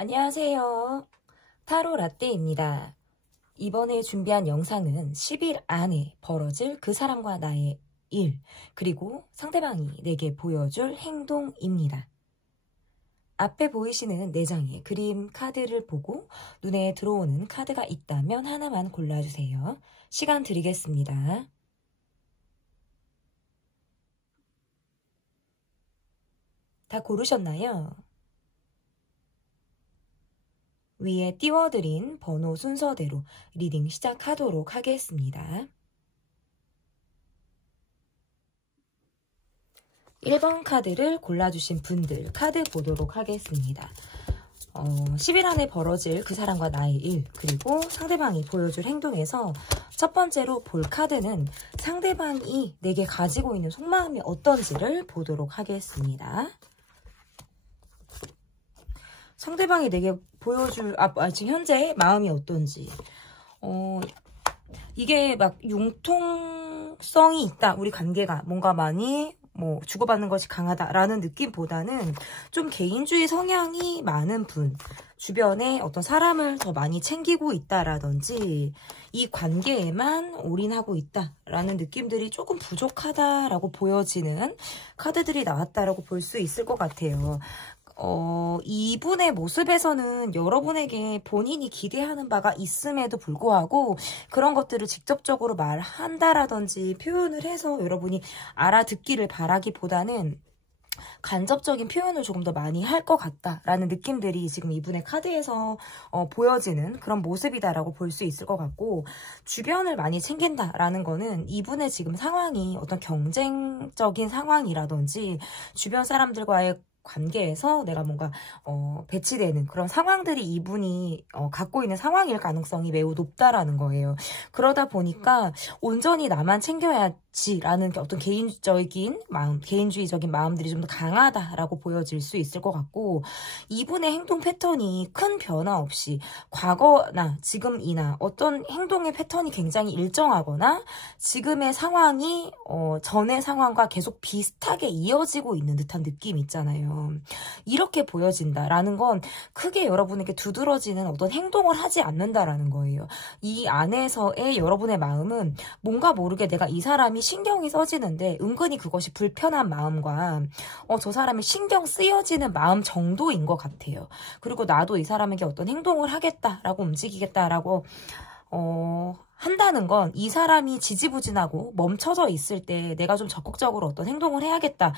안녕하세요. 타로 라떼입니다. 이번에 준비한 영상은 10일 안에 벌어질 그 사람과 나의 일, 그리고 상대방이 내게 보여줄 행동입니다. 앞에 보이시는 4장의 그림 카드를 보고 눈에 들어오는 카드가 있다면 하나만 골라주세요. 시간 드리겠습니다. 다 고르셨나요? 위에 띄워드린 번호 순서대로 리딩 시작하도록 하겠습니다. 1번 카드를 골라주신 분들 카드 보도록 하겠습니다. 10일 안에 벌어질 그 사람과 나의 일, 그리고 상대방이 보여줄 행동에서 첫 번째로 볼 카드는 상대방이 내게 가지고 있는 속마음이 어떤지를 보도록 하겠습니다. 상대방이 내게 보여줄 지금 현재 마음이 어떤지. 이게 막 융통성이 있다. 우리 관계가 뭔가 많이 주고받는 것이 강하다라는 느낌보다는 좀 개인주의 성향이 많은 분, 주변에 어떤 사람을 더 많이 챙기고 있다라든지 이 관계에만 올인하고 있다라는 느낌들이 조금 부족하다라고 보여지는 카드들이 나왔다라고 볼 수 있을 것 같아요. 이분의 모습에서는 여러분에게 본인이 기대하는 바가 있음에도 불구하고 그런 것들을 직접적으로 말한다라든지 표현을 해서 여러분이 알아듣기를 바라기보다는 간접적인 표현을 조금 더 많이 할 것 같다라는 느낌들이 지금 이분의 카드에서 보여지는 그런 모습이다라고 볼 수 있을 것 같고, 주변을 많이 챙긴다라는 거는 이분의 지금 상황이 어떤 경쟁적인 상황이라든지 주변 사람들과의 관계에서 내가 뭔가 배치되는 그런 상황들이 이분이 갖고 있는 상황일 가능성이 매우 높다라는 거예요. 그러다 보니까 온전히 나만 챙겨야지라는 어떤 개인적인 마음, 개인주의적인 마음들이 좀 더 강하다라고 보여질 수 있을 것 같고, 이분의 행동 패턴이 큰 변화 없이 과거나 지금이나 어떤 행동의 패턴이 굉장히 일정하거나 지금의 상황이 전의 상황과 계속 비슷하게 이어지고 있는 듯한 느낌 있잖아요. 이렇게 보여진다라는 건 크게 여러분에게 두드러지는 어떤 행동을 하지 않는다라는 거예요. 이 안에서의 여러분의 마음은 뭔가 모르게 내가 이 사람이 신경이 써지는데 은근히 그것이 불편한 마음과 저 사람이 신경 쓰여지는 마음 정도인 것 같아요. 그리고 나도 이 사람에게 어떤 행동을 하겠다라고 움직이겠다라고 한다는 건 이 사람이 지지부진하고 멈춰져 있을 때 내가 좀 적극적으로 어떤 행동을 해야겠다.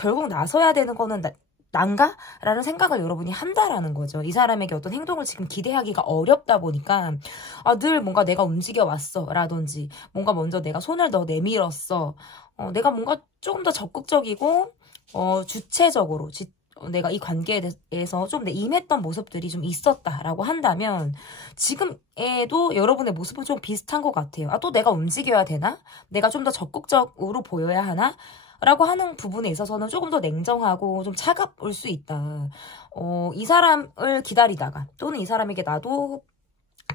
결국 나서야 되는 거는 난가? 라는 생각을 여러분이 한다라는 거죠. 이 사람에게 어떤 행동을 지금 기대하기가 어렵다 보니까 늘 뭔가 내가 움직여왔어 라든지 뭔가 먼저 내가 손을 더 내밀었어. 내가 뭔가 조금 더 적극적이고 주체적으로 내가 이 관계에 대해서 좀 임했던 모습들이 좀 있었다라고 한다면 지금에도 여러분의 모습은 좀 비슷한 것 같아요. 또 내가 움직여야 되나? 내가 좀 더 적극적으로 보여야 하나? 라고 하는 부분에 있어서는 조금 더 냉정하고 좀 차가울 수 있다. 이 사람을 기다리다가 또는 이 사람에게 나도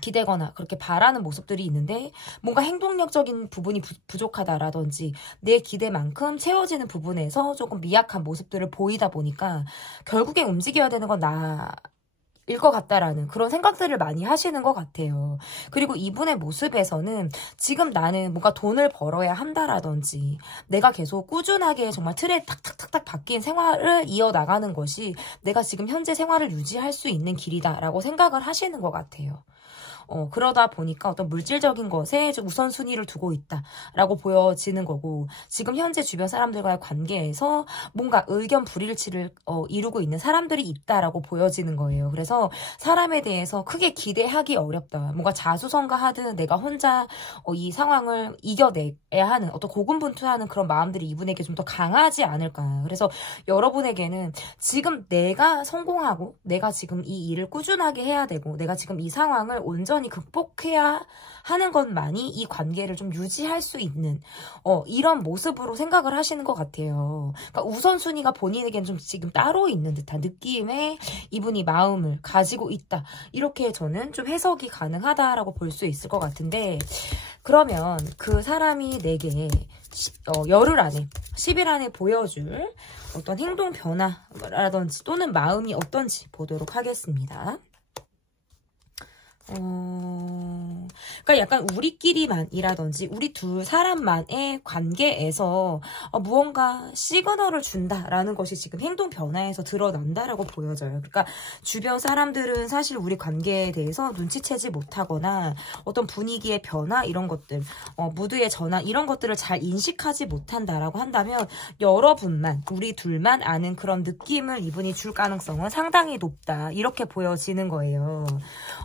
기대거나 그렇게 바라는 모습들이 있는데 뭔가 행동력적인 부분이 부족하다라든지 내 기대만큼 채워지는 부분에서 조금 미약한 모습들을 보이다 보니까 결국에 움직여야 되는 건 나일 것 같다라는 그런 생각들을 많이 하시는 것 같아요. 그리고 이분의 모습에서는 지금 나는 뭔가 돈을 벌어야 한다라든지 내가 계속 꾸준하게 정말 틀에 탁탁탁탁 바뀐 생활을 이어나가는 것이 내가 지금 현재 생활을 유지할 수 있는 길이다라고 생각을 하시는 것 같아요. 그러다 보니까 어떤 물질적인 것에 좀 우선순위를 두고 있다라고 보여지는 거고, 지금 현재 주변 사람들과의 관계에서 뭔가 의견 불일치를 이루고 있는 사람들이 있다라고 보여지는 거예요. 그래서 사람에 대해서 크게 기대하기 어렵다. 뭔가 자수성가하듯 내가 혼자 이 상황을 이겨내야 하는 어떤 고군분투하는 그런 마음들이 이분에게 좀 더 강하지 않을까. 그래서 여러분에게는 지금 내가 성공하고 내가 지금 이 일을 꾸준하게 해야 되고 내가 지금 이 상황을 온전히 극복해야 하는 것만이 이 관계를 좀 유지할 수 있는 이런 모습으로 생각을 하시는 것 같아요. 그러니까 우선순위가 본인에겐 좀 지금 따로 있는 듯한 느낌의 이분이 마음을 가지고 있다. 이렇게 저는 좀 해석이 가능하다라고 볼 수 있을 것 같은데, 그러면 그 사람이 내게 열흘 안에, 10일 안에 보여줄 어떤 행동 변화라든지 또는 마음이 어떤지 보도록 하겠습니다. 그러니까 약간 우리끼리만이라든지 우리 두 사람만의 관계에서 무언가 시그널을 준다라는 것이 지금 행동 변화에서 드러난다라고 보여져요. 그러니까 주변 사람들은 사실 우리 관계에 대해서 눈치채지 못하거나 어떤 분위기의 변화 이런 것들, 무드의 전환 이런 것들을 잘 인식하지 못한다라고 한다면 여러분만, 우리 둘만 아는 그런 느낌을 이분이 줄 가능성은 상당히 높다. 이렇게 보여지는 거예요.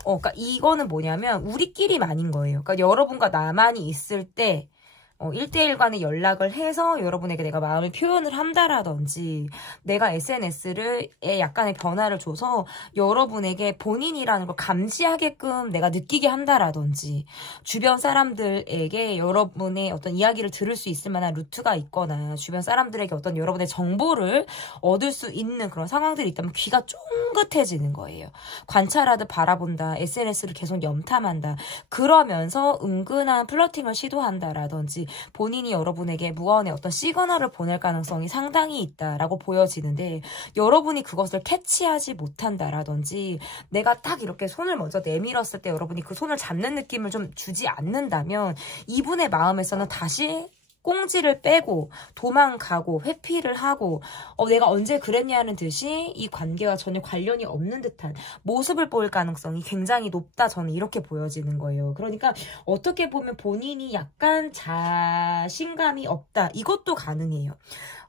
그러니까 이거는 뭐냐면 우리끼리만인 거예요. 그러니까 여러분과 나만이 있을 때 1대1 간의 연락을 해서 여러분에게 내가 마음을 표현을 한다라든지 내가 SNS에 약간의 변화를 줘서 여러분에게 본인이라는 걸 감지하게끔 내가 느끼게 한다라든지 주변 사람들에게 여러분의 어떤 이야기를 들을 수 있을 만한 루트가 있거나 주변 사람들에게 어떤 여러분의 정보를 얻을 수 있는 그런 상황들이 있다면 귀가 쫑긋해지는 거예요. 관찰하듯 바라본다. SNS를 계속 염탐한다. 그러면서 은근한 플러팅을 시도한다라든지 본인이 여러분에게 무언의 어떤 시그널을 보낼 가능성이 상당히 있다라고 보여지는데 여러분이 그것을 캐치하지 못한다라든지 내가 딱 이렇게 손을 먼저 내밀었을 때 여러분이 그 손을 잡는 느낌을 좀 주지 않는다면 이분의 마음에서는 다시 꽁지를 빼고 도망가고 회피를 하고 내가 언제 그랬냐는 듯이 이 관계와 전혀 관련이 없는 듯한 모습을 보일 가능성이 굉장히 높다. 저는 이렇게 보여지는 거예요. 그러니까 어떻게 보면 본인이 약간 자신감이 없다. 이것도 가능해요.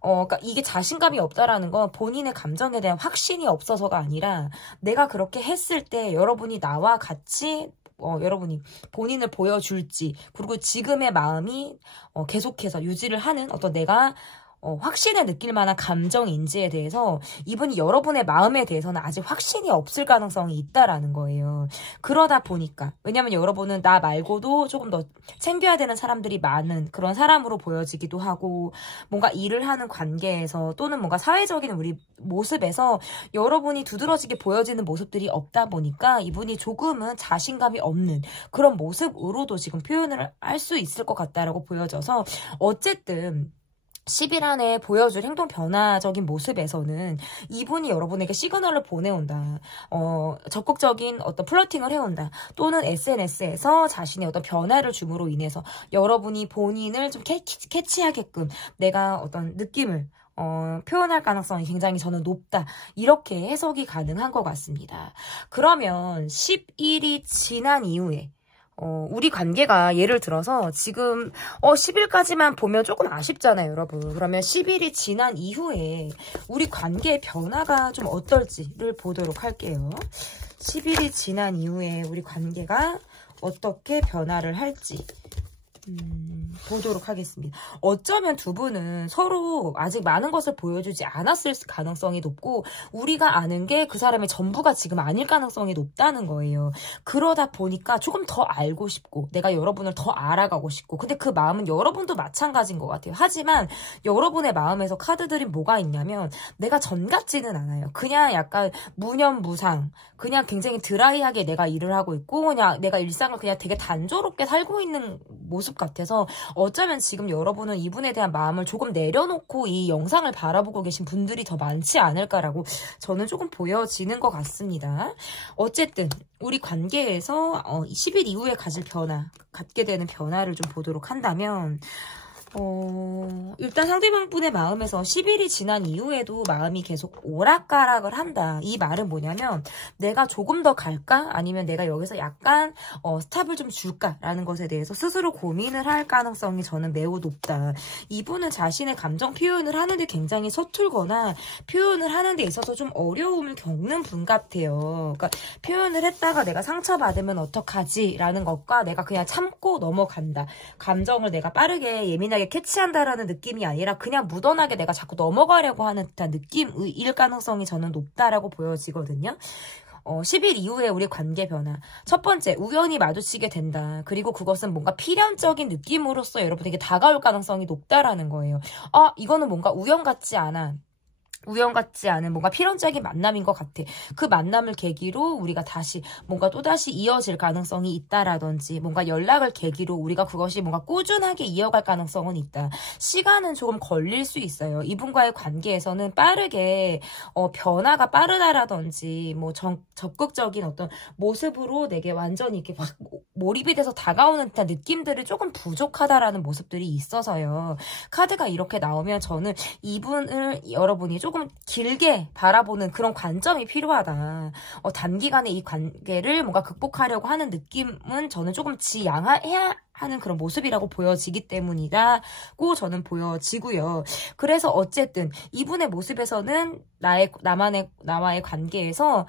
그러니까 이게 자신감이 없다라는 건 본인의 감정에 대한 확신이 없어서가 아니라 내가 그렇게 했을 때 여러분이 나와 같이 여러분이 본인을 보여줄지 그리고 지금의 마음이 계속해서 유지를 하는 어떤 내가 확신을 느낄 만한 감정인지에 대해서 이분이 여러분의 마음에 대해서는 아직 확신이 없을 가능성이 있다라는 거예요. 그러다 보니까 왜냐면 여러분은 나 말고도 조금 더 챙겨야 되는 사람들이 많은 그런 사람으로 보여지기도 하고 뭔가 일을 하는 관계에서 또는 뭔가 사회적인 우리 모습에서 여러분이 두드러지게 보여지는 모습들이 없다 보니까 이분이 조금은 자신감이 없는 그런 모습으로도 지금 표현을 할 수 있을 것 같다라고 보여져서 어쨌든 10일 안에 보여줄 행동 변화적인 모습에서는 이분이 여러분에게 시그널을 보내온다. 적극적인 어떤 플러팅을 해온다. 또는 SNS에서 자신의 어떤 변화를 줌으로 인해서 여러분이 본인을 좀 캐치하게끔 내가 어떤 느낌을 표현할 가능성이 굉장히 저는 높다. 이렇게 해석이 가능한 것 같습니다. 그러면 10일이 지난 이후에 우리 관계가 예를 들어서 지금 10일까지만 보면 조금 아쉽잖아요, 여러분. 그러면 10일이 지난 이후에 우리 관계의 변화가 좀 어떨지를 보도록 할게요. 10일이 지난 이후에 우리 관계가 어떻게 변화를 할지 보도록 하겠습니다. 어쩌면 두 분은 서로 아직 많은 것을 보여주지 않았을 가능성이 높고 우리가 아는 게 그 사람의 전부가 지금 아닐 가능성이 높다는 거예요. 그러다 보니까 조금 더 알고 싶고 내가 여러분을 더 알아가고 싶고 근데 그 마음은 여러분도 마찬가지인 것 같아요. 하지만 여러분의 마음에서 카드들이 뭐가 있냐면 내가 전 같지는 않아요. 그냥 약간 무념무상 그냥 굉장히 드라이하게 내가 일을 하고 있고 그냥 내가 일상을 그냥 되게 단조롭게 살고 있는 모습 같아서 어쩌면 지금 여러분은 이분에 대한 마음을 조금 내려놓고 이 영상을 바라보고 계신 분들이 더 많지 않을까라고 저는 조금 보여지는 것 같습니다. 어쨌든 우리 관계에서 10일 이후에 갖게 되는 변화를 좀 보도록 한다면 일단 상대방분의 마음에서 10일이 지난 이후에도 마음이 계속 오락가락을 한다. 이 말은 뭐냐면 내가 조금 더 갈까? 아니면 내가 여기서 약간 스탑을 좀 줄까라는 것에 대해서 스스로 고민을 할 가능성이 저는 매우 높다. 이분은 자신의 감정 표현을 하는데 굉장히 서툴거나 표현을 하는 데 있어서 좀 어려움을 겪는 분 같아요. 그러니까 표현을 했다가 내가 상처받으면 어떡하지? 라는 것과 내가 그냥 참고 넘어간다. 감정을 내가 빠르게 예민하게 캐치한다라는 느낌이 아니라 그냥 무던하게 내가 자꾸 넘어가려고 하는 듯한 느낌일 가능성이 저는 높다라고 보여지거든요. 10일 이후에 우리 관계 변화. 첫 번째, 우연히 마주치게 된다. 그리고 그것은 뭔가 필연적인 느낌으로서 여러분에게 다가올 가능성이 높다라는 거예요. 이거는 뭔가 우연 같지 않아. 우연 같지 않은 뭔가 필연적인 만남인 것 같아. 그 만남을 계기로 우리가 다시 뭔가 또다시 이어질 가능성이 있다라든지 뭔가 연락을 계기로 우리가 그것이 뭔가 꾸준하게 이어갈 가능성은 있다. 시간은 조금 걸릴 수 있어요. 이분과의 관계에서는 빠르게 변화가 빠르다라든지 뭐 적극적인 어떤 모습으로 내게 완전히 이렇게 막 몰입이 돼서 다가오는 듯한 느낌들이 조금 부족하다라는 모습들이 있어서요. 카드가 이렇게 나오면 저는 이분을 여러분이 조금 길게 바라보는 그런 관점이 필요하다. 단기간에 이 관계를 뭔가 극복하려고 하는 느낌은 저는 조금 지양해야 하는 그런 모습이라고 보여지기 때문이다고 저는 보여지고요. 그래서 어쨌든 이분의 모습에서는 나와의 관계에서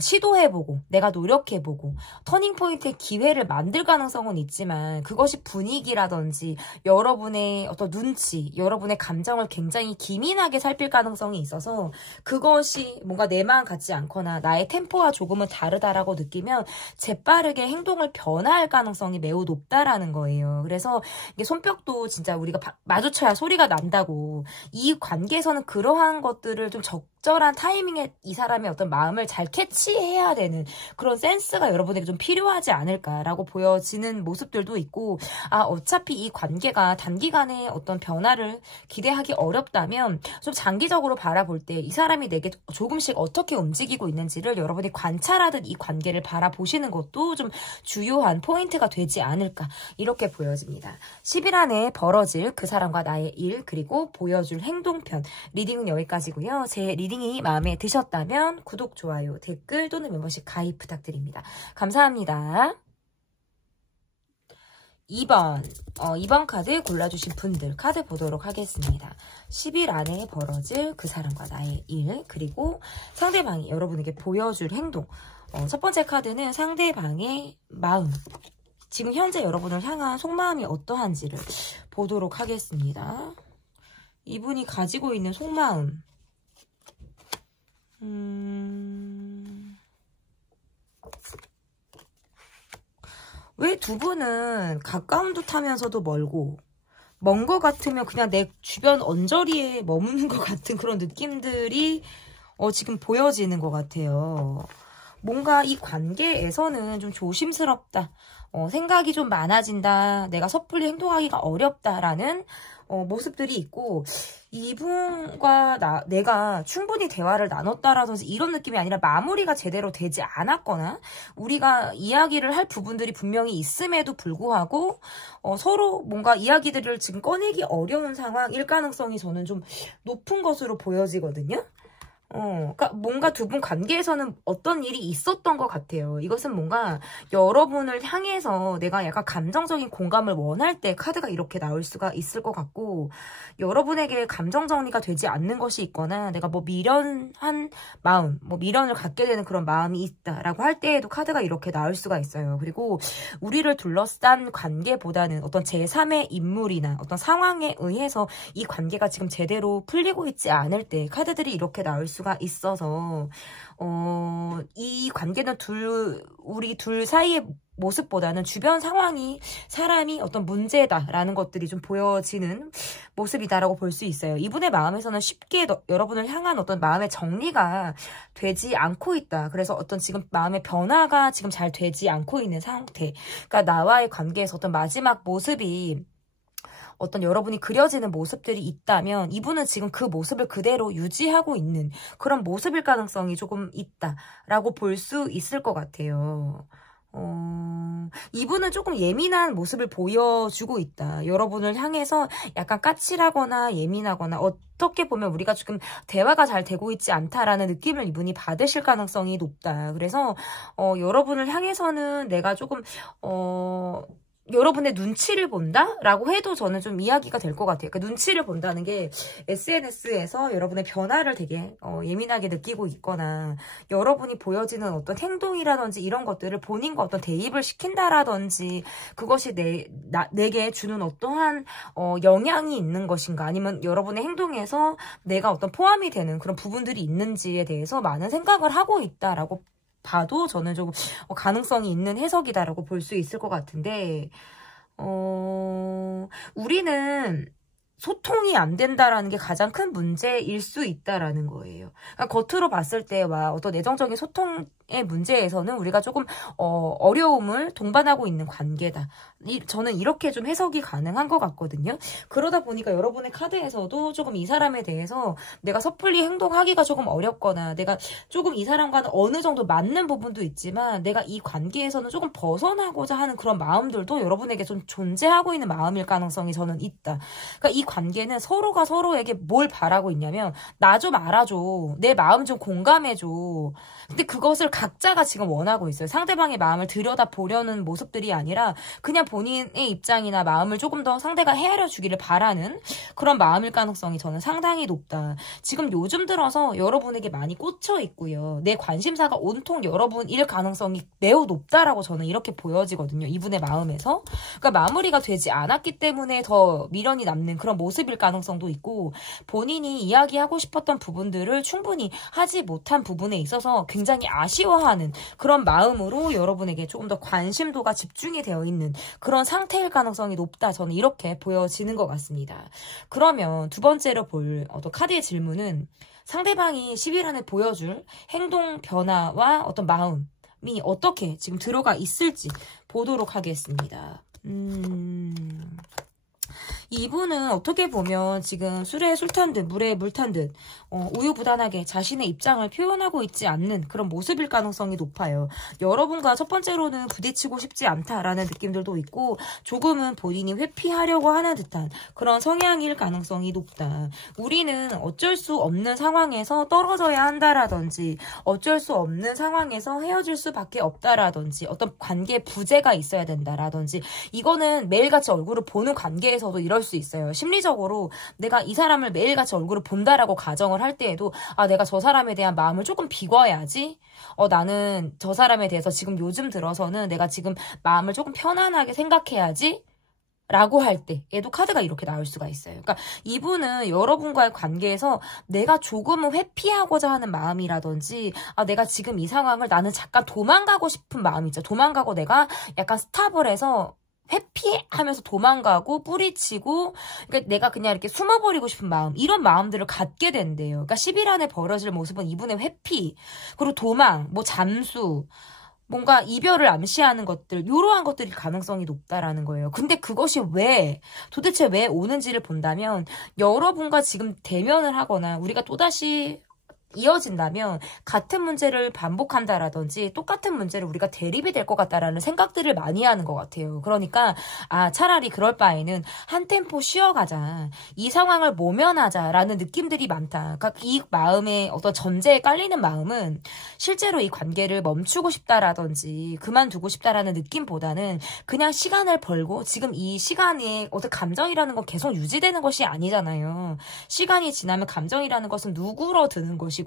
시도해보고 내가 노력해보고 터닝포인트의 기회를 만들 가능성은 있지만 그것이 분위기라든지 여러분의 어떤 눈치, 여러분의 감정을 굉장히 기민하게 살필 가능성이 있어서 그것이 뭔가 내 마음 같지 않거나 나의 템포와 조금은 다르다라고 느끼면 재빠르게 행동을 변화할 가능성이 매우 높다라는 거예요. 그래서 이게 손뼉도 진짜 우리가 마주쳐야 소리가 난다고 이 관계에서는 그러한 것들을 좀 적절한 타이밍에 이 사람의 어떤 마음을 잘 캐치해야 되는 그런 센스가 여러분에게 좀 필요하지 않을까라고 보여지는 모습들도 있고 어차피 이 관계가 단기간에 어떤 변화를 기대하기 어렵다면 좀 장기적으로 바라볼 때 이 사람이 내게 조금씩 어떻게 움직이고 있는지를 여러분이 관찰하듯 이 관계를 바라보시는 것도 좀 주요한 포인트가 되지 않을까 이렇게 보여집니다. 10일 안에 벌어질 그 사람과 나의 일 그리고 보여줄 행동편 리딩은 여기까지고요. 제 리딩이 마음에 드셨다면 구독, 좋아요, 댓글 또는 멤버십 가입 부탁드립니다. 감사합니다. 2번 카드 골라주신 분들 카드 보도록 하겠습니다. 10일 안에 벌어질 그 사람과 나의 일 그리고 상대방이 여러분에게 보여줄 행동 첫 번째 카드는 상대방의 마음 지금 현재 여러분을 향한 속마음이 어떠한지를 보도록 하겠습니다. 이분이 가지고 있는 속마음 왜 두 분은 가까운 듯 하면서도 멀고 먼 것 같으면 그냥 내 주변 언저리에 머무는 것 같은 그런 느낌들이 지금 보여지는 것 같아요. 뭔가 이 관계에서는 좀 조심스럽다. 생각이 좀 많아진다. 내가 섣불리 행동하기가 어렵다라는 모습들이 있고 이분과 내가 충분히 대화를 나눴다라든지 이런 느낌이 아니라 마무리가 제대로 되지 않았거나 우리가 이야기를 할 부분들이 분명히 있음에도 불구하고 서로 뭔가 이야기들을 지금 꺼내기 어려운 상황일 가능성이 저는 좀 높은 것으로 보여지거든요. 그러니까 뭔가 두 분 관계에서는 어떤 일이 있었던 것 같아요. 이것은 뭔가 여러분을 향해서 내가 약간 감정적인 공감을 원할 때 카드가 이렇게 나올 수가 있을 것 같고 여러분에게 감정 정리가 되지 않는 것이 있거나 내가 뭐 미련한 마음, 뭐 미련을 갖게 되는 그런 마음이 있다라고 할 때에도 카드가 이렇게 나올 수가 있어요. 그리고 우리를 둘러싼 관계보다는 어떤 제3의 인물이나 어떤 상황에 의해서 이 관계가 지금 제대로 풀리고 있지 않을 때 카드들이 이렇게 나올 수가 있어서 이 관계는 우리 둘 사이의 모습보다는 주변 상황이 사람이 어떤 문제다라는 것들이 좀 보여지는 모습이다라고 볼 수 있어요. 이분의 마음에서는 쉽게 여러분을 향한 어떤 마음의 정리가 되지 않고 있다. 그래서 어떤 지금 마음의 변화가 지금 잘 되지 않고 있는 상태. 그러니까 나와의 관계에서 어떤 마지막 모습이 어떤 여러분이 그려지는 모습들이 있다면 이분은 지금 그 모습을 그대로 유지하고 있는 그런 모습일 가능성이 조금 있다라고 볼 수 있을 것 같아요. 이분은 조금 예민한 모습을 보여주고 있다. 여러분을 향해서 약간 까칠하거나 예민하거나 어떻게 보면 우리가 지금 대화가 잘 되고 있지 않다라는 느낌을 이분이 받으실 가능성이 높다. 그래서 여러분을 향해서는 내가 조금 여러분의 눈치를 본다라고 해도 저는 좀 이야기가 될 것 같아요. 그러니까 눈치를 본다는 게 SNS에서 여러분의 변화를 되게 예민하게 느끼고 있거나 여러분이 보여지는 어떤 행동이라든지 이런 것들을 본인과 어떤 대입을 시킨다라든지 그것이 내게 주는 어떠한 영향이 있는 것인가 아니면 여러분의 행동에서 내가 어떤 포함이 되는 그런 부분들이 있는지에 대해서 많은 생각을 하고 있다라고 봐도 저는 조금 가능성이 있는 해석이다라고 볼 수 있을 것 같은데 우리는 소통이 안 된다라는 게 가장 큰 문제일 수 있다라는 거예요. 그러니까 겉으로 봤을 때와 어떤 내정적인 소통의 문제에서는 우리가 조금 어려움을 동반하고 있는 관계다. 저는 이렇게 좀 해석이 가능한 것 같거든요. 그러다 보니까 여러분의 카드에서도 조금 이 사람에 대해서 내가 섣불리 행동하기가 조금 어렵거나 내가 조금 이 사람과는 어느 정도 맞는 부분도 있지만 내가 이 관계에서는 조금 벗어나고자 하는 그런 마음들도 여러분에게 좀 존재하고 있는 마음일 가능성이 저는 있다. 그러니까 이 관계는 서로가 서로에게 뭘 바라고 있냐면 나 좀 알아줘. 내 마음 좀 공감해줘. 근데 그것을 각자가 지금 원하고 있어요. 상대방의 마음을 들여다보려는 모습들이 아니라 그냥 본인의 입장이나 마음을 조금 더 상대가 헤아려 주기를 바라는 그런 마음일 가능성이 저는 상당히 높다. 지금 요즘 들어서 여러분에게 많이 꽂혀 있고요. 내 관심사가 온통 여러분일 가능성이 매우 높다라고 저는 이렇게 보여지거든요. 이분의 마음에서. 그러니까 마무리가 되지 않았기 때문에 더 미련이 남는 그런 모습일 가능성도 있고 본인이 이야기하고 싶었던 부분들을 충분히 하지 못한 부분에 있어서 굉장히 아쉬워하는 그런 마음으로 여러분에게 조금 더 관심도가 집중이 되어 있는 그런 상태일 가능성이 높다. 저는 이렇게 보여지는 것 같습니다. 그러면 두 번째로 볼 어떤 카드의 질문은 상대방이 10일 안에 보여줄 행동 변화와 어떤 마음이 어떻게 지금 들어가 있을지 보도록 하겠습니다. 이분은 어떻게 보면 지금 술에 술 탄 듯 물에 물 탄 듯 우유부단하게 자신의 입장을 표현하고 있지 않는 그런 모습일 가능성이 높아요. 여러분과 첫 번째로는 부딪히고 싶지 않다라는 느낌들도 있고 조금은 본인이 회피하려고 하는 듯한 그런 성향일 가능성이 높다. 우리는 어쩔 수 없는 상황에서 떨어져야 한다라든지 어쩔 수 없는 상황에서 헤어질 수밖에 없다라든지 어떤 관계 부재가 있어야 된다라든지 이거는 매일같이 얼굴을 보는 관계에서도 이럴 수 있어요. 심리적으로 내가 이 사람을 매일같이 얼굴을 본다라고 가정을 할 때에도 아 내가 저 사람에 대한 마음을 조금 비궈야지. 나는 저 사람에 대해서 지금 요즘 들어서는 내가 지금 마음을 조금 편안하게 생각해야지. 라고 할 때에도 카드가 이렇게 나올 수가 있어요. 그러니까 이분은 여러분과의 관계에서 내가 조금은 회피하고자 하는 마음이라든지 아 내가 지금 이 상황을 나는 잠깐 도망가고 싶은 마음이 있죠. 도망가고 내가 약간 스탑을 해서 회피하면서 도망가고 뿌리치고 그러니까 내가 그냥 이렇게 숨어버리고 싶은 마음 이런 마음들을 갖게 된대요. 그러니까 10일 안에 벌어질 모습은 이분의 회피 그리고 도망, 뭐 잠수 뭔가 이별을 암시하는 것들 이러한 것들이 가능성이 높다라는 거예요. 근데 그것이 도대체 왜 오는지를 본다면 여러분과 지금 대면을 하거나 우리가 또다시 이어진다면 같은 문제를 반복한다라든지 똑같은 문제를 우리가 대립이 될 것 같다라는 생각들을 많이 하는 것 같아요. 그러니까 차라리 그럴 바에는 한 템포 쉬어가자. 이 상황을 모면하자라는 느낌들이 많다. 그러니까 이 마음의 어떤 전제에 깔리는 마음은 실제로 이 관계를 멈추고 싶다라든지 그만두고 싶다라는 느낌보다는 그냥 시간을 벌고 지금 이 시간에 어떤 감정이라는 건 계속 유지되는 것이 아니잖아요. 시간이 지나면 감정이라는 것은 누그러드는 것이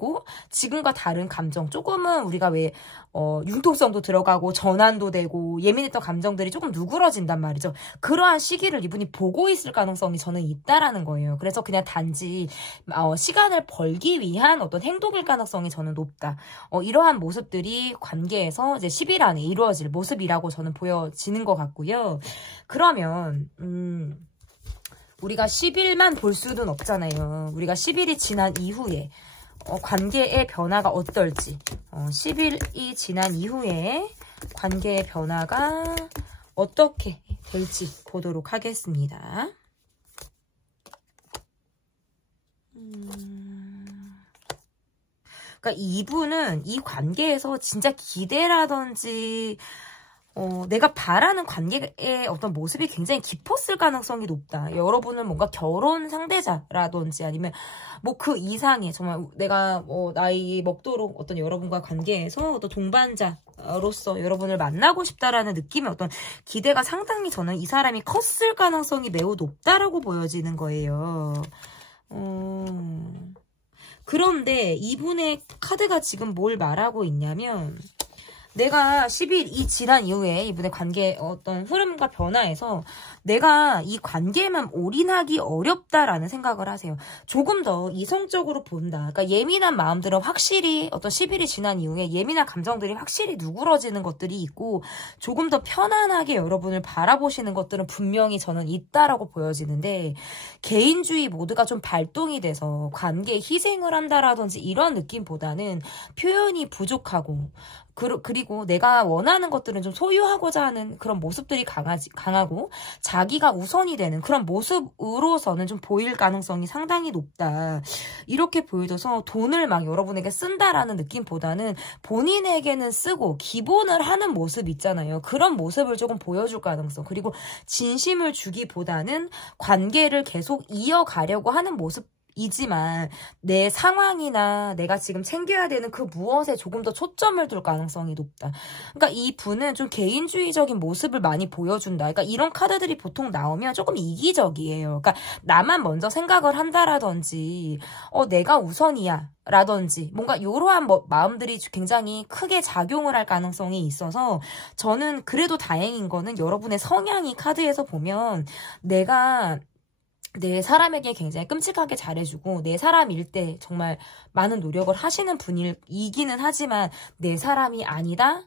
지금과 다른 감정 조금은 우리가 왜 융통성도 들어가고 전환도 되고 예민했던 감정들이 조금 누그러진단 말이죠. 그러한 시기를 이분이 보고 있을 가능성이 저는 있다라는 거예요. 그래서 그냥 단지 시간을 벌기 위한 어떤 행동일 가능성이 저는 높다. 이러한 모습들이 관계에서 이제 10일 안에 이루어질 모습이라고 저는 보여지는 것 같고요. 그러면 우리가 10일만 볼 수는 없잖아요. 우리가 10일이 지난 이후에 관계의 변화가 어떨지 10일이 지난 이후에 관계의 변화가 어떻게 될지 보도록 하겠습니다. 그러니까 이분은 이 관계에서 진짜 기대라든지 내가 바라는 관계의 어떤 모습이 굉장히 깊었을 가능성이 높다. 여러분은 뭔가 결혼 상대자라든지 아니면 뭐 그 이상의 정말 내가 나이 먹도록 어떤 여러분과 관계에서 어떤 동반자로서 여러분을 만나고 싶다라는 느낌의 어떤 기대가 상당히 저는 이 사람이 컸을 가능성이 매우 높다라고 보여지는 거예요. 그런데 이분의 카드가 지금 뭘 말하고 있냐면 내가 10일이 지난 이후에 이분의 관계 어떤 흐름과 변화에서 내가 이 관계에만 올인하기 어렵다라는 생각을 하세요. 조금 더 이성적으로 본다. 그러니까 예민한 마음들은 확실히 어떤 10일이 지난 이후에 예민한 감정들이 확실히 누그러지는 것들이 있고 조금 더 편안하게 여러분을 바라보시는 것들은 분명히 저는 있다라고 보여지는데 개인주의 모드가 좀 발동이 돼서 관계에 희생을 한다라든지 이런 느낌보다는 표현이 부족하고 그리고 내가 원하는 것들은 좀 소유하고자 하는 그런 모습들이 강하고 자기가 우선이 되는 그런 모습으로서는 좀 보일 가능성이 상당히 높다. 이렇게 보여져서 돈을 막 여러분에게 쓴다라는 느낌보다는 본인에게는 쓰고 기본을 하는 모습 있잖아요. 그런 모습을 조금 보여줄 가능성. 그리고 진심을 주기보다는 관계를 계속 이어가려고 하는 모습 이지만 내 상황이나 내가 지금 챙겨야 되는 그 무엇에 조금 더 초점을 둘 가능성이 높다. 그러니까 이 분은 좀 개인주의적인 모습을 많이 보여준다. 그러니까 이런 카드들이 보통 나오면 조금 이기적이에요. 그러니까 나만 먼저 생각을 한다라든지 내가 우선이야. 라든지 뭔가 이러한 마음들이 굉장히 크게 작용을 할 가능성이 있어서 저는 그래도 다행인 거는 여러분의 성향이 카드에서 보면 내가 내 사람에게 굉장히 끔찍하게 잘해주고 내 사람일 때 정말 많은 노력을 하시는 분이기는 하지만 내 사람이 아니다?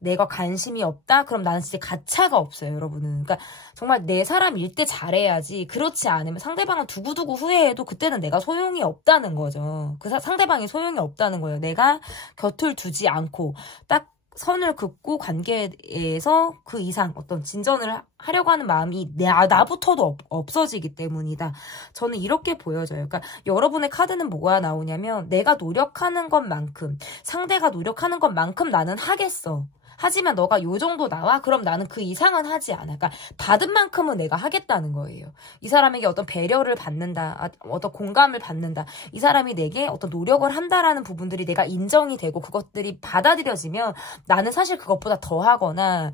내가 관심이 없다? 그럼 나는 진짜 가차가 없어요, 여러분은. 그러니까 정말 내 사람일 때 잘해야지. 그렇지 않으면 상대방을 두고두고 후회해도 그때는 내가 소용이 없다는 거죠. 그 상대방이 소용이 없다는 거예요. 내가 곁을 두지 않고 딱 선을 긋고 관계에서 그 이상 어떤 진전을 하려고 하는 마음이 나부터도 없어지기 때문이다. 저는 이렇게 보여져요. 그러니까 여러분의 카드는 뭐가 나오냐면 내가 노력하는 것만큼 상대가 노력하는 것만큼 나는 하겠어. 하지만 너가 요 정도 나와? 그럼 나는 그 이상은 하지 않아. 그러니까 받은 만큼은 내가 하겠다는 거예요. 이 사람에게 어떤 배려를 받는다. 어떤 공감을 받는다. 이 사람이 내게 어떤 노력을 한다라는 부분들이 내가 인정이 되고 그것들이 받아들여지면 나는 사실 그것보다 더 하거나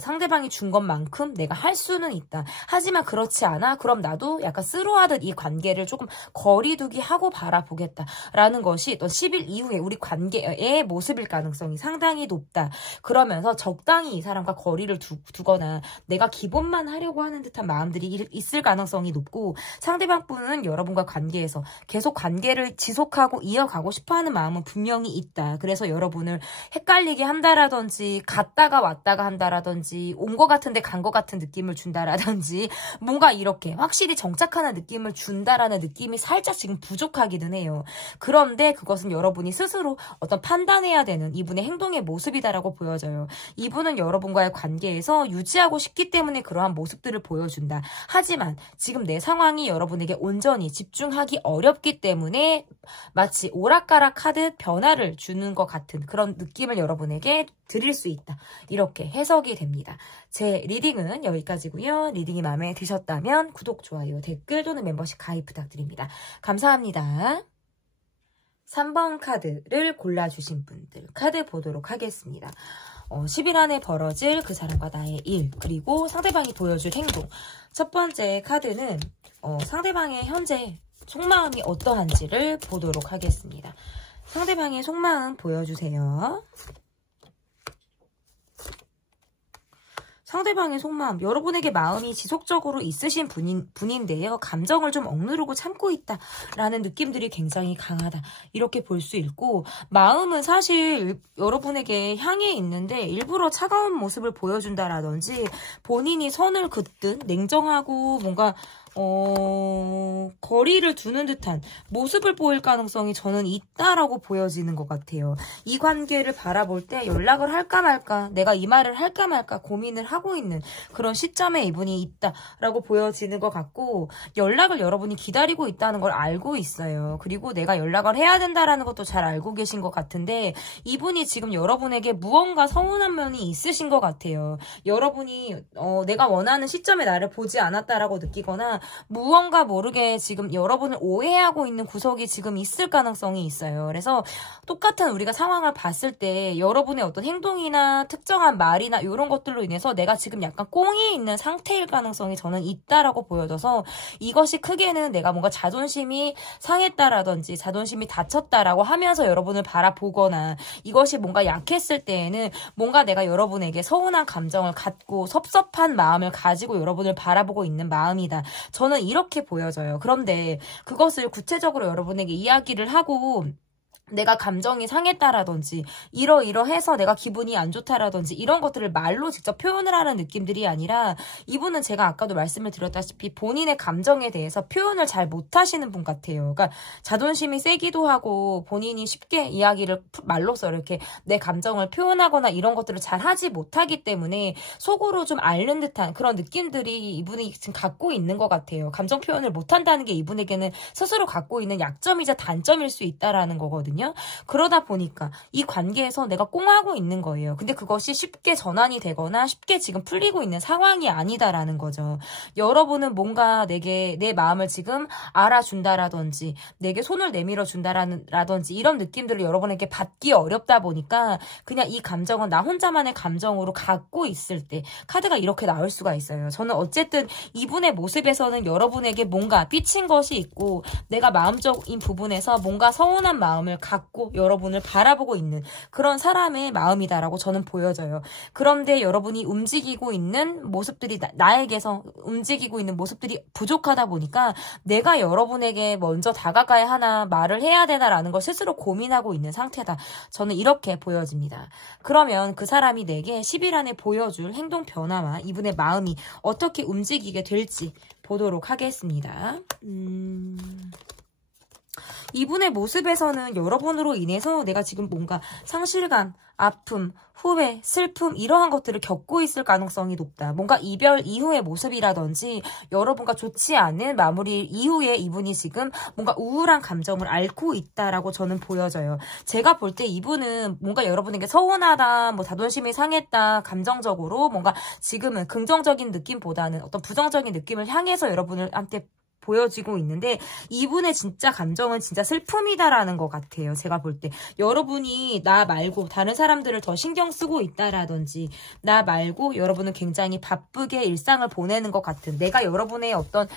상대방이 준 것만큼 내가 할 수는 있다. 하지만 그렇지 않아? 그럼 나도 약간 쓰루하듯 이 관계를 조금 거리두기 하고 바라보겠다라는 것이 또 10일 이후에 우리 관계의 모습일 가능성이 상당히 높다. 그러면서 적당히 이 사람과 거리를 두거나 내가 기본만 하려고 하는 듯한 마음들이 있을 가능성이 높고 상대방 분은 여러분과 관계에서 계속 관계를 지속하고 이어가고 싶어하는 마음은 분명히 있다. 그래서 여러분을 헷갈리게 한다라든지 갔다가 왔다가 한다라든지 온 것 같은데 간 것 같은 느낌을 준다라든지 뭔가 이렇게 확실히 정착하는 느낌을 준다라는 느낌이 살짝 지금 부족하기는 해요. 그런데 그것은 여러분이 스스로 어떤 판단해야 되는 이분의 행동의 모습이다라고 보여져요. 이분은 여러분과의 관계에서 유지하고 싶기 때문에 그러한 모습들을 보여준다. 하지만 지금 내 상황이 여러분에게 온전히 집중하기 어렵기 때문에 마치 오락가락 하듯 변화를 주는 것 같은 그런 느낌을 여러분에게 드릴 수 있다. 이렇게 해석이 됩니다. 제 리딩은 여기까지고요. 리딩이 마음에 드셨다면 구독, 좋아요, 댓글 또는 멤버십 가입 부탁드립니다. 감사합니다. 3번 카드를 골라주신 분들 카드 보도록 하겠습니다. 10일 안에 벌어질 그 사람과 나의 일 그리고 상대방이 보여줄 행동. 첫 번째 카드는 상대방의 현재 속마음이 어떠한지를 보도록 하겠습니다. 상대방의 속마음 보여주세요. 상대방의 속마음, 여러분에게 마음이 지속적으로 있으신 분인데요. 감정을 좀 억누르고 참고 있다라는 느낌들이 굉장히 강하다. 이렇게 볼 수 있고 마음은 사실 여러분에게 향해 있는데 일부러 차가운 모습을 보여준다라든지 본인이 선을 긋든 냉정하고 뭔가 거리를 두는 듯한 모습을 보일 가능성이 저는 있다라고 보여지는 것 같아요. 이 관계를 바라볼 때 연락을 할까 말까, 내가 이 말을 할까 말까 고민을 하고 있는 그런 시점에 이분이 있다라고 보여지는 것 같고 연락을 여러분이 기다리고 있다는 걸 알고 있어요. 그리고 내가 연락을 해야 된다라는 것도 잘 알고 계신 것 같은데 이분이 지금 여러분에게 무언가 서운한 면이 있으신 것 같아요. 여러분이 내가 원하는 시점에 나를 보지 않았다라고 느끼거나 무언가 모르게 지금 여러분을 오해하고 있는 구석이 지금 있을 가능성이 있어요. 그래서 똑같은 우리가 상황을 봤을 때 여러분의 어떤 행동이나 특정한 말이나 이런 것들로 인해서 내가 지금 약간 꽁이 있는 상태일 가능성이 저는 있다라고 보여져서 이것이 크게는 내가 뭔가 자존심이 상했다라든지 자존심이 다쳤다라고 하면서 여러분을 바라보거나 이것이 뭔가 약했을 때에는 뭔가 내가 여러분에게 서운한 감정을 갖고 섭섭한 마음을 가지고 여러분을 바라보고 있는 마음이다. 저는 이렇게 보여져요. 그런데 그것을 구체적으로 여러분에게 이야기를 하고 내가 감정이 상했다라든지 이러이러해서 내가 기분이 안 좋다라든지 이런 것들을 말로 직접 표현을 하는 느낌들이 아니라 이분은 제가 아까도 말씀을 드렸다시피 본인의 감정에 대해서 표현을 잘 못하시는 분 같아요. 그러니까 자존심이 세기도 하고 본인이 쉽게 이야기를 말로써 이렇게 내 감정을 표현하거나 이런 것들을 잘 하지 못하기 때문에 속으로 좀 앓는 듯한 그런 느낌들이 이분이 지금 갖고 있는 것 같아요. 감정 표현을 못한다는 게 이분에게는 스스로 갖고 있는 약점이자 단점일 수 있다라는 거거든요. 그러다 보니까 이 관계에서 내가 꽁하고 있는 거예요. 근데 그것이 쉽게 전환이 되거나 쉽게 지금 풀리고 있는 상황이 아니다라는 거죠. 여러분은 뭔가 내게 내 마음을 지금 알아준다라든지 내게 손을 내밀어 준다라든지 이런 느낌들을 여러분에게 받기 어렵다 보니까 그냥 이 감정은 나 혼자만의 감정으로 갖고 있을 때 카드가 이렇게 나올 수가 있어요. 저는 어쨌든 이분의 모습에서는 여러분에게 뭔가 삐친 것이 있고 내가 마음적인 부분에서 뭔가 서운한 마음을 갖고 여러분을 바라보고 있는 그런 사람의 마음이다라고 저는 보여져요. 그런데 여러분이 움직이고 있는 모습들이 나에게서 움직이고 있는 모습들이 부족하다 보니까 내가 여러분에게 먼저 다가가야 하나 말을 해야 되나라는 걸 스스로 고민하고 있는 상태다. 저는 이렇게 보여집니다. 그러면 그 사람이 내게 10일 안에 보여줄 행동 변화와 이분의 마음이 어떻게 움직이게 될지 보도록 하겠습니다. 이분의 모습에서는 여러분으로 인해서 내가 지금 뭔가 상실감, 아픔, 후회, 슬픔 이러한 것들을 겪고 있을 가능성이 높다. 뭔가 이별 이후의 모습이라든지 여러분과 좋지 않은 마무리 이후에 이분이 지금 뭔가 우울한 감정을 앓고 있다라고 저는 보여져요. 제가 볼 때 이분은 뭔가 여러분에게 서운하다, 뭐 자존심이 상했다, 감정적으로 뭔가 지금은 긍정적인 느낌보다는 어떤 부정적인 느낌을 향해서 여러분한테 보여지고 있는데 이분의 진짜 감정은 진짜 슬픔이다라는 것 같아요. 제가 볼 때 여러분이 나 말고 다른 사람들을 더 신경 쓰고 있다라든지 나 말고 여러분은 굉장히 바쁘게 일상을 보내는 것 같은 내가 여러분의 어떤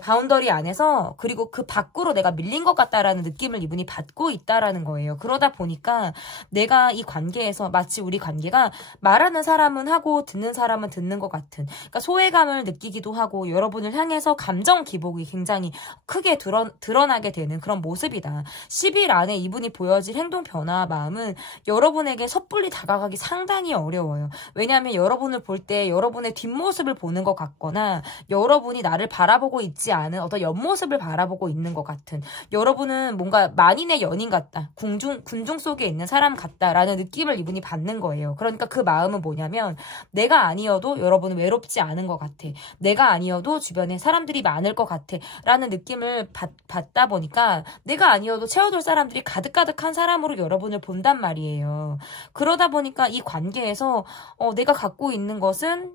바운더리 안에서 그리고 그 밖으로 내가 밀린 것 같다라는 느낌을 이분이 받고 있다라는 거예요. 그러다 보니까 내가 이 관계에서 마치 우리 관계가 말하는 사람은 하고 듣는 사람은 듣는 것 같은 그러니까 소외감을 느끼기도 하고 여러분을 향해서 감정 기복이 굉장히 크게 드러나게 되는 그런 모습이다. 10일 안에 이분이 보여질 행동 변화 마음은 여러분에게 섣불리 다가가기 상당히 어려워요. 왜냐하면 여러분을 볼 때 여러분의 뒷모습을 보는 것 같거나 여러분이 나를 바라보고 있지 않은 어떤 옆모습을 바라보고 있는 것 같은 여러분은 뭔가 만인의 연인 같다. 군중 속에 있는 사람 같다라는 느낌을 이분이 받는 거예요. 그러니까 그 마음은 뭐냐면 내가 아니어도 여러분은 외롭지 않은 것 같아. 내가 아니어도 주변에 사람들이 많을 것 같아. 라는 느낌을 받다 보니까 내가 아니어도 채워둘 사람들이 가득가득한 사람으로 여러분을 본단 말이에요. 그러다 보니까 이 관계에서 내가 갖고 있는 것은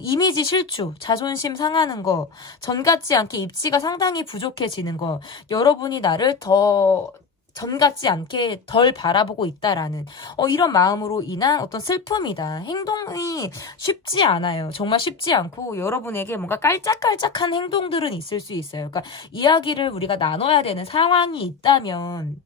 이미지 실추, 자존심 상하는 거, 전 같지 않게 입지가 상당히 부족해지는 거, 여러분이 나를 더 전 같지 않게 덜 바라보고 있다라는 이런 마음으로 인한 어떤 슬픔이다. 행동이 쉽지 않아요. 정말 쉽지 않고 여러분에게 뭔가 깔짝깔짝한 행동들은 있을 수 있어요. 그러니까 이야기를 우리가 나눠야 되는 상황이 있다면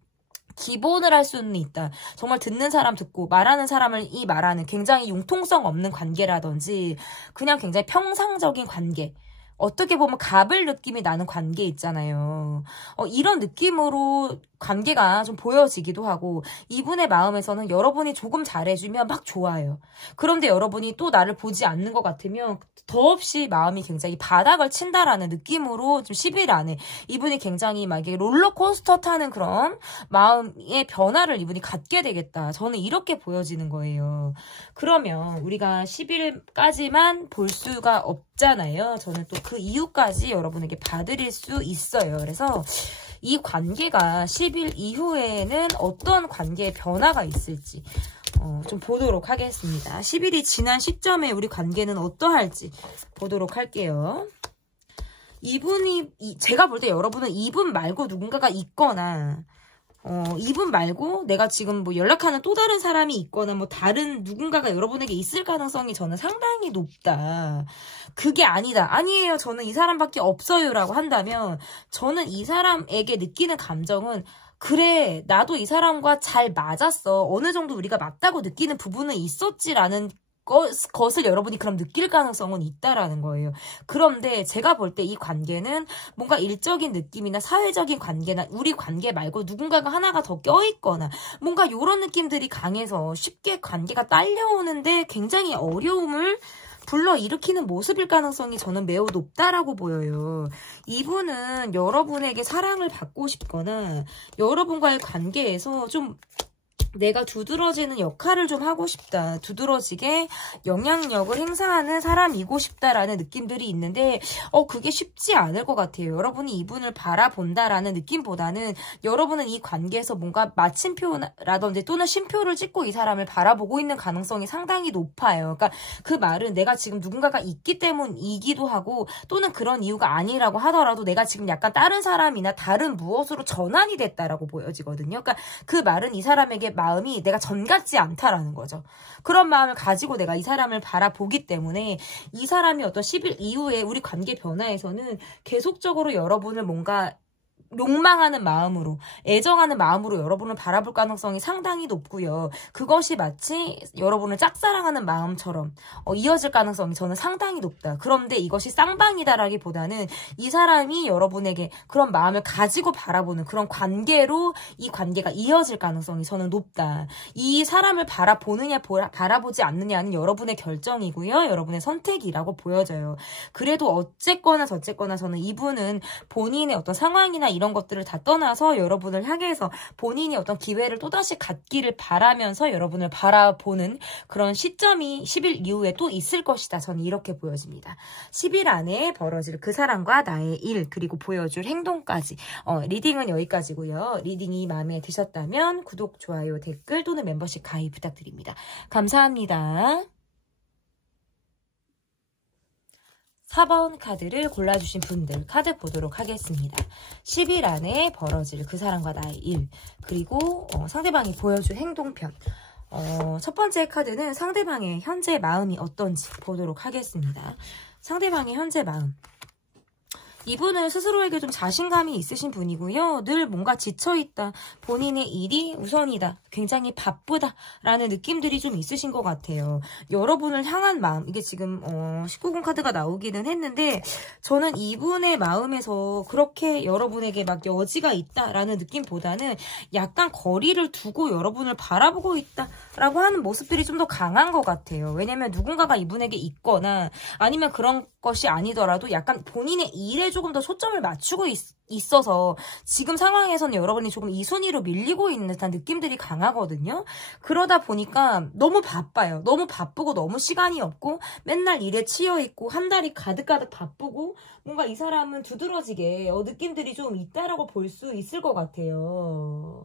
기본을 할 수는 있다. 정말 듣는 사람 듣고 말하는 사람을 말하는 굉장히 융통성 없는 관계라든지 그냥 굉장히 평상적인 관계. 어떻게 보면 갑을 느낌이 나는 관계 있잖아요. 이런 느낌으로 관계가 좀 보여지기도 하고 이분의 마음에서는 여러분이 조금 잘해주면 막 좋아요. 그런데 여러분이 또 나를 보지 않는 것 같으면 더없이 마음이 굉장히 바닥을 친다라는 느낌으로 좀 10일 안에 이분이 굉장히 막 이게 롤러코스터 타는 그런 마음의 변화를 이분이 갖게 되겠다. 저는 이렇게 보여지는 거예요. 그러면 우리가 10일까지만 볼 수가 없잖아요. 저는 또 그 이후까지 여러분에게 봐드릴 수 있어요. 그래서 이 관계가 10일 이후에는 어떤 관계의 변화가 있을지 좀 보도록 하겠습니다. 10일이 지난 시점에 우리 관계는 어떠할지 보도록 할게요. 제가 볼 때 여러분은 이분 말고 누군가가 있거나, 이분 말고 내가 지금 뭐 연락하는 또 다른 사람이 있거나 뭐 다른 누군가가 여러분에게 있을 가능성이 저는 상당히 높다. 그게 아니다. 아니에요. 저는 이 사람밖에 없어요. 라고 한다면 저는 이 사람에게 느끼는 감정은 그래, 나도 이 사람과 잘 맞았어. 어느 정도 우리가 맞다고 느끼는 부분은 있었지라는 것을 여러분이 그럼 느낄 가능성은 있다라는 거예요. 그런데 제가 볼 때 이 관계는 뭔가 일적인 느낌이나 사회적인 관계나 우리 관계 말고 누군가가 하나가 더 껴있거나 뭔가 이런 느낌들이 강해서 쉽게 관계가 딸려오는데 굉장히 어려움을 불러일으키는 모습일 가능성이 저는 매우 높다라고 보여요. 이분은 여러분에게 사랑을 받고 싶거나 여러분과의 관계에서 좀 내가 두드러지는 역할을 좀 하고 싶다. 두드러지게 영향력을 행사하는 사람이고 싶다라는 느낌들이 있는데 그게 쉽지 않을 것 같아요. 여러분이 이분을 바라본다라는 느낌보다는 여러분은 이 관계에서 뭔가 마침표라든지 또는 쉼표를 찍고 이 사람을 바라보고 있는 가능성이 상당히 높아요. 그러니까 그 말은 내가 지금 누군가가 있기 때문이기도 하고 또는 그런 이유가 아니라고 하더라도 내가 지금 약간 다른 사람이나 다른 무엇으로 전환이 됐다라고 보여지거든요. 그러니까 그 말은 이 사람에게 마음이 내가 전 같지 않다라는 거죠. 그런 마음을 가지고 내가 이 사람을 바라보기 때문에 이 사람이 어떤 10일 이후에 우리 관계 변화에서는 계속적으로 여러분을 뭔가 욕망하는 마음으로, 애정하는 마음으로 여러분을 바라볼 가능성이 상당히 높고요. 그것이 마치 여러분을 짝사랑하는 마음처럼 이어질 가능성이 저는 상당히 높다. 그런데 이것이 쌍방이다라기보다는 이 사람이 여러분에게 그런 마음을 가지고 바라보는 그런 관계로 이 관계가 이어질 가능성이 저는 높다. 이 사람을 바라보느냐 바라보지 않느냐는 여러분의 결정이고요. 여러분의 선택이라고 보여져요. 그래도 어쨌거나 저쨌거나 저는 이분은 본인의 어떤 상황이나 이런 것들을 다 떠나서 여러분을 향해서 본인이 어떤 기회를 또다시 갖기를 바라면서 여러분을 바라보는 그런 시점이 10일 이후에 또 있을 것이다. 저는 이렇게 보여집니다. 10일 안에 벌어질 그 사람과 나의 일 그리고 보여줄 행동까지 리딩은 여기까지고요. 리딩이 마음에 드셨다면 구독, 좋아요, 댓글 또는 멤버십 가입 부탁드립니다. 감사합니다. 4번 카드를 골라주신 분들 카드 보도록 하겠습니다. 10일 안에 벌어질 그 사람과 나의 일 그리고 상대방이 보여줄 행동편 첫 번째 카드는 상대방의 현재 마음이 어떤지 보도록 하겠습니다. 상대방의 현재 마음 이분은 스스로에게 좀 자신감이 있으신 분이고요. 늘 뭔가 지쳐있다. 본인의 일이 우선이다. 굉장히 바쁘다. 라는 느낌들이 좀 있으신 것 같아요. 여러분을 향한 마음. 이게 지금 19금 카드가 나오기는 했는데 저는 이분의 마음에서 그렇게 여러분에게 막 여지가 있다라는 느낌보다는 약간 거리를 두고 여러분을 바라보고 있다라고 하는 모습들이 좀 더 강한 것 같아요. 왜냐면 누군가가 이분에게 있거나 아니면 그런 것이 아니더라도 약간 본인의 일에 조금 더 초점을 맞추고 있어서 지금 상황에서는 여러분이 조금 이 순위로 밀리고 있는 듯한 느낌들이 강하거든요. 그러다 보니까 너무 바빠요. 너무 바쁘고 너무 시간이 없고 맨날 일에 치여있고 한 달이 가득가득 바쁘고 뭔가 이 사람은 두드러지게 느낌들이 좀 있다라고 볼 수 있을 것 같아요.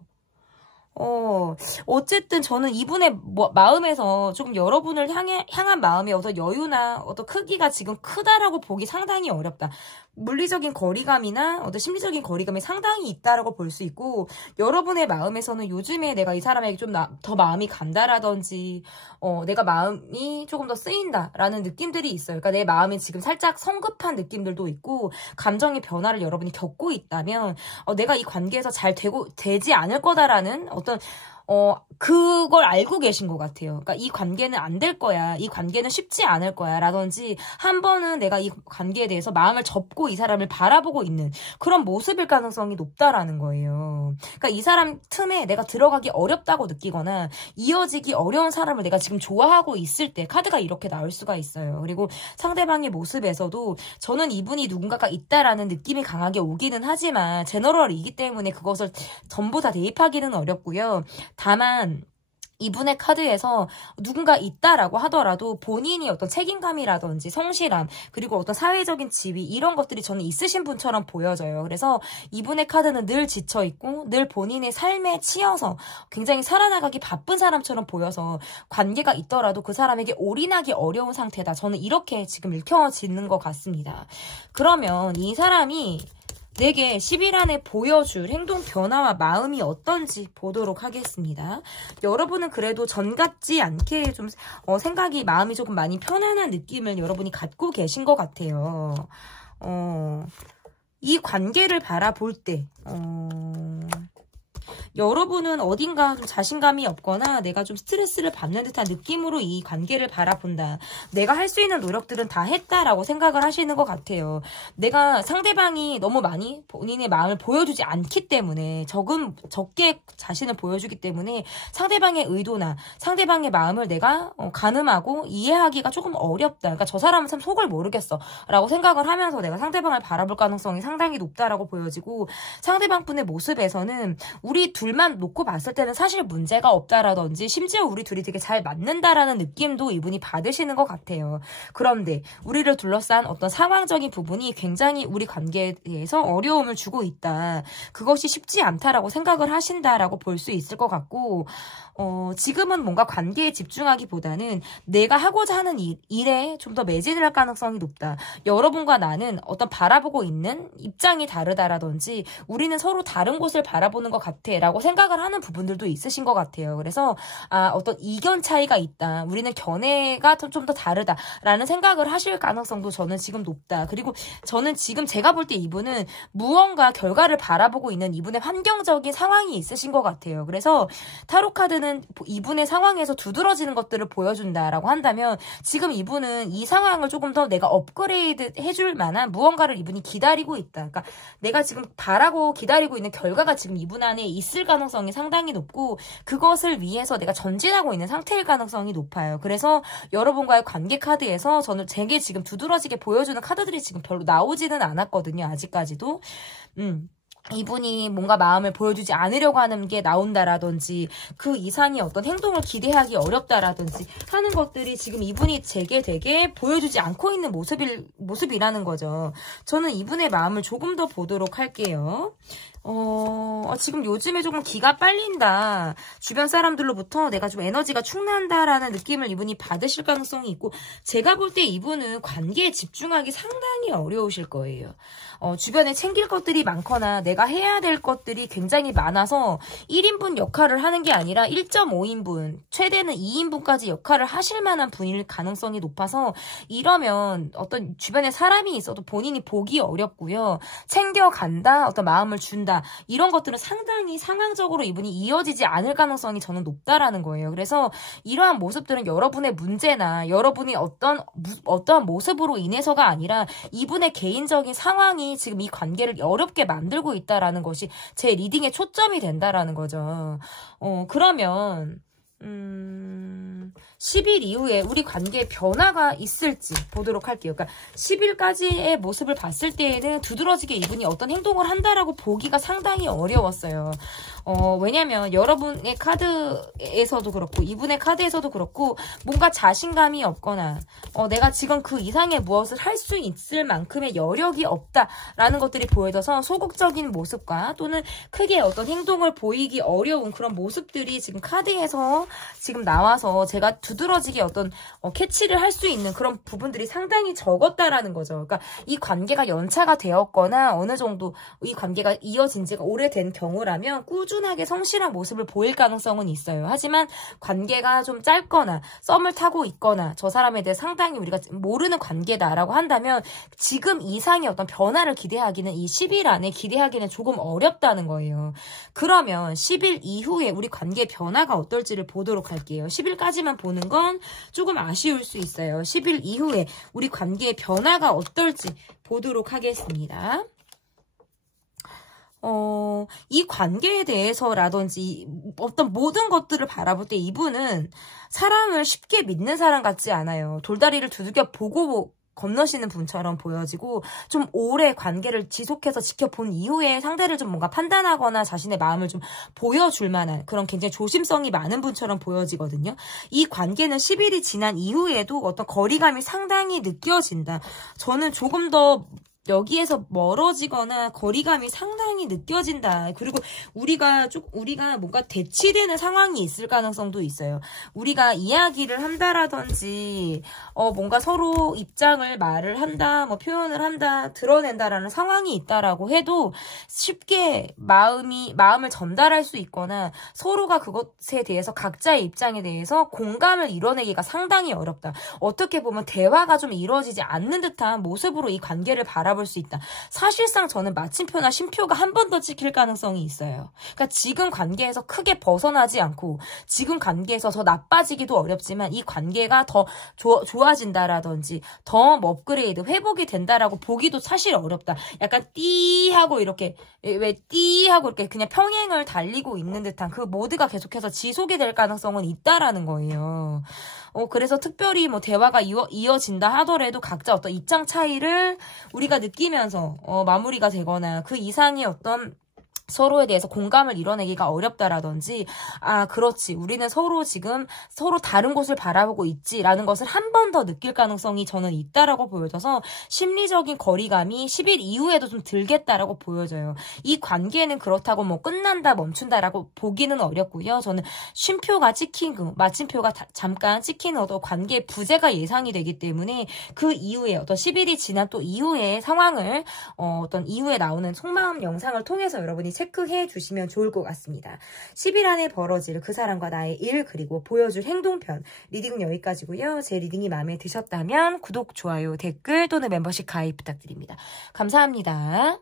어쨌든 저는 이분의 마음에서 조금 여러분을 향한 마음의 어떤 여유나 어떤 크기가 지금 크다라고 보기 상당히 어렵다. 물리적인 거리감이나 어떤 심리적인 거리감이 상당히 있다라고 볼 수 있고 여러분의 마음에서는 요즘에 내가 이 사람에게 좀 더 마음이 간다라든지 내가 마음이 조금 더 쓰인다라는 느낌들이 있어요. 그러니까 내 마음이 지금 살짝 성급한 느낌들도 있고 감정의 변화를 여러분이 겪고 있다면 내가 이 관계에서 잘 되지 않을 거다라는 어떤 그걸 알고 계신 것 같아요. 그러니까 이 관계는 안 될 거야. 이 관계는 쉽지 않을 거야. 라든지 한 번은 내가 이 관계에 대해서 마음을 접고 이 사람을 바라보고 있는 그런 모습일 가능성이 높다라는 거예요. 그러니까 이 사람 틈에 내가 들어가기 어렵다고 느끼거나 이어지기 어려운 사람을 내가 지금 좋아하고 있을 때 카드가 이렇게 나올 수가 있어요. 그리고 상대방의 모습에서도 저는 이분이 누군가가 있다라는 느낌이 강하게 오기는 하지만 제너럴이기 때문에 그것을 전부 다 대입하기는 어렵고요. 다만 이분의 카드에서 누군가 있다라고 하더라도 본인이 어떤 책임감이라든지 성실함, 그리고 어떤 사회적인 지위, 이런 것들이 저는 있으신 분처럼 보여져요. 그래서 이분의 카드는 늘 지쳐있고 늘 본인의 삶에 치여서 굉장히 살아나가기 바쁜 사람처럼 보여서 관계가 있더라도 그 사람에게 올인하기 어려운 상태다. 저는 이렇게 지금 읽혀지는 것 같습니다. 그러면 이 사람이 내게 10일 안에 보여줄 행동 변화와 마음이 어떤지 보도록 하겠습니다. 여러분은 그래도 전 같지 않게 좀 생각이, 마음이 조금 많이 편안한 느낌을 여러분이 갖고 계신 것 같아요. 이 관계를 바라볼 때 여러분은 어딘가 좀 자신감이 없거나 내가 좀 스트레스를 받는 듯한 느낌으로 이 관계를 바라본다. 내가 할 수 있는 노력들은 다 했다라고 생각을 하시는 것 같아요. 내가 상대방이 너무 많이 본인의 마음을 보여주지 않기 때문에, 적게 자신을 보여주기 때문에 상대방의 의도나 상대방의 마음을 내가 가늠하고 이해하기가 조금 어렵다. 그러니까 저 사람은 참 속을 모르겠어 라고 생각을 하면서 내가 상대방을 바라볼 가능성이 상당히 높다라고 보여지고, 상대방 분의 모습에서는 우리 둘만 놓고 봤을 때는 사실 문제가 없다라든지 심지어 우리 둘이 되게 잘 맞는다라는 느낌도 이분이 받으시는 것 같아요. 그런데 우리를 둘러싼 어떤 상황적인 부분이 굉장히 우리 관계에 대해서 어려움을 주고 있다. 그것이 쉽지 않다라고 생각을 하신다라고 볼 수 있을 것 같고, 지금은 뭔가 관계에 집중하기보다는 내가 하고자 하는 일에 좀 더 매진을 할 가능성이 높다. 여러분과 나는 어떤 바라보고 있는 입장이 다르다라든지 우리는 서로 다른 곳을 바라보는 것 같아 라고 생각을 하는 부분들도 있으신 것 같아요. 그래서 어떤 이견 차이가 있다. 우리는 견해가 좀 더 다르다 라는 생각을 하실 가능성도 저는 지금 높다. 그리고 저는 지금 제가 볼 때 이분은 무언가 결과를 바라보고 있는 이분의 환경적인 상황이 있으신 것 같아요. 그래서 타로 카드는 이분의 상황에서 두드러지는 것들을 보여준다라고 한다면 지금 이분은 이 상황을 조금 더 내가 업그레이드 해줄 만한 무언가를 이분이 기다리고 있다. 그러니까 내가 지금 바라고 기다리고 있는 결과가 지금 이분 안에 있을 가능성이 상당히 높고, 그것을 위해서 내가 전진하고 있는 상태일 가능성이 높아요. 그래서 여러분과의 관계 카드에서 저는 제게 지금 두드러지게 보여주는 카드들이 지금 별로 나오지는 않았거든요. 아직까지도. 이분이 뭔가 마음을 보여주지 않으려고 하는 게 나온다라든지 그 이상의 어떤 행동을 기대하기 어렵다라든지 하는 것들이 지금 이분이 제게 되게 보여주지 않고 있는 모습이라는 거죠. 저는 이분의 마음을 조금 더 보도록 할게요. 지금 요즘에 조금 기가 빨린다. 주변 사람들로부터 내가 좀 에너지가 충난다라는 느낌을 이분이 받으실 가능성이 있고, 제가 볼 때 이분은 관계에 집중하기 상당히 어려우실 거예요. 주변에 챙길 것들이 많거나 내가 해야 될 것들이 굉장히 많아서 1인분 역할을 하는 게 아니라 1.5인분, 최대는 2인분까지 역할을 하실 만한 분일 가능성이 높아서, 이러면 어떤 주변에 사람이 있어도 본인이 보기 어렵고요. 챙겨간다, 어떤 마음을 준다, 이런 것들은 상당히 상황적으로 이분이 이어지지 않을 가능성이 저는 높다라는 거예요. 그래서 이러한 모습들은 여러분의 문제나 여러분이 어떠한 모습으로 인해서가 아니라 이분의 개인적인 상황이 지금 이 관계를 어렵게 만들고 있다라는 것이 제 리딩의 초점이 된다라는 거죠. 그러면 10일 이후에 우리 관계에 변화가 있을지 보도록 할게요. 그러니까 10일까지의 모습을 봤을 때에는 두드러지게 이분이 어떤 행동을 한다라고 보기가 상당히 어려웠어요. 왜냐면 여러분의 카드에서도 그렇고 이분의 카드에서도 그렇고 뭔가 자신감이 없거나 내가 지금 그 이상의 무엇을 할 수 있을 만큼의 여력이 없다라는 것들이 보여져서 소극적인 모습과 또는 크게 어떤 행동을 보이기 어려운 그런 모습들이 지금 카드에서 지금 나와서 제가 두드러지게 어떤 캐치를 할 수 있는 그런 부분들이 상당히 적었다라는 거죠. 그러니까 이 관계가 연차가 되었거나 어느 정도 이 관계가 이어진 지가 오래된 경우라면 꾸준하게 성실한 모습을 보일 가능성은 있어요. 하지만 관계가 좀 짧거나 썸을 타고 있거나 저 사람에 대해 상당히 우리가 모르는 관계다라고 한다면 지금 이상의 어떤 변화를 기대하기는, 이 10일 안에 기대하기는 조금 어렵다는 거예요. 그러면 10일 이후에 우리 관계의 변화가 어떨지를 보도록 할게요. 10일까지만 보는 건 조금 아쉬울 수 있어요. 10일 이후에 우리 관계의 변화가 어떨지 보도록 하겠습니다. 이 관계에 대해서라든지 어떤 모든 것들을 바라볼 때 이분은 사람을 쉽게 믿는 사람 같지 않아요. 돌다리를 두들겨 보고 건너시는 분처럼 보여지고 좀 오래 관계를 지속해서 지켜본 이후에 상대를 좀 뭔가 판단하거나 자신의 마음을 좀 보여줄 만한 그런 굉장히 조심성이 많은 분처럼 보여지거든요. 이 관계는 10일이 지난 이후에도 어떤 거리감이 상당히 느껴진다. 저는 조금 더 여기에서 멀어지거나 거리감이 상당히 느껴진다. 그리고 우리가 뭔가 대치되는 상황이 있을 가능성도 있어요. 우리가 이야기를 한다라든지 뭔가 서로 입장을 말을 한다, 뭐 표현을 한다, 드러낸다라는 상황이 있다라고 해도 쉽게 마음을 전달할 수 있거나 서로가 그것에 대해서 각자의 입장에 대해서 공감을 이뤄내기가 상당히 어렵다. 어떻게 보면 대화가 좀 이루어지지 않는 듯한 모습으로 이 관계를 바라볼 수 있다. 사실상 저는 마침표나 쉼표가 한 번 더 찍힐 가능성이 있어요. 그러니까 지금 관계에서 크게 벗어나지 않고 지금 관계에서 더 나빠지기도 어렵지만 이 관계가 더 좋아진다라든지 더 업그레이드, 회복이 된다라고 보기도 사실 어렵다. 약간 띠하고 이렇게 띠하고 이렇게 그냥 평행을 달리고 있는 듯한 그 모드가 계속해서 지속이 될 가능성은 있다라는 거예요. 그래서 특별히 뭐 대화가 이어진다 하더라도 각자 어떤 입장 차이를 우리가 느끼면서 마무리가 되거나 그 이상의 어떤 서로에 대해서 공감을 이뤄내기가 어렵다라든지 그렇지 우리는 지금 서로 다른 곳을 바라보고 있지라는 것을 한 번 더 느낄 가능성이 저는 있다라고 보여져서 심리적인 거리감이 10일 이후에도 좀 들겠다라고 보여져요. 이 관계는 그렇다고 뭐 끝난다 멈춘다라고 보기는 어렵고요. 저는 쉼표가 찍힌 마침표가 잠깐 찍히는 어떤 관계의 부재가 예상이 되기 때문에 그 이후에 어떤 10일이 지난 또 이후의 상황을 어떤 이후에 나오는 속마음 영상을 통해서 여러분이 체크해 주시면 좋을 것 같습니다. 10일 안에 벌어질 그 사람과 나의 일 그리고 보여줄 행동편 리딩은 여기까지고요. 제 리딩이 마음에 드셨다면 구독, 좋아요, 댓글 또는 멤버십 가입 부탁드립니다. 감사합니다.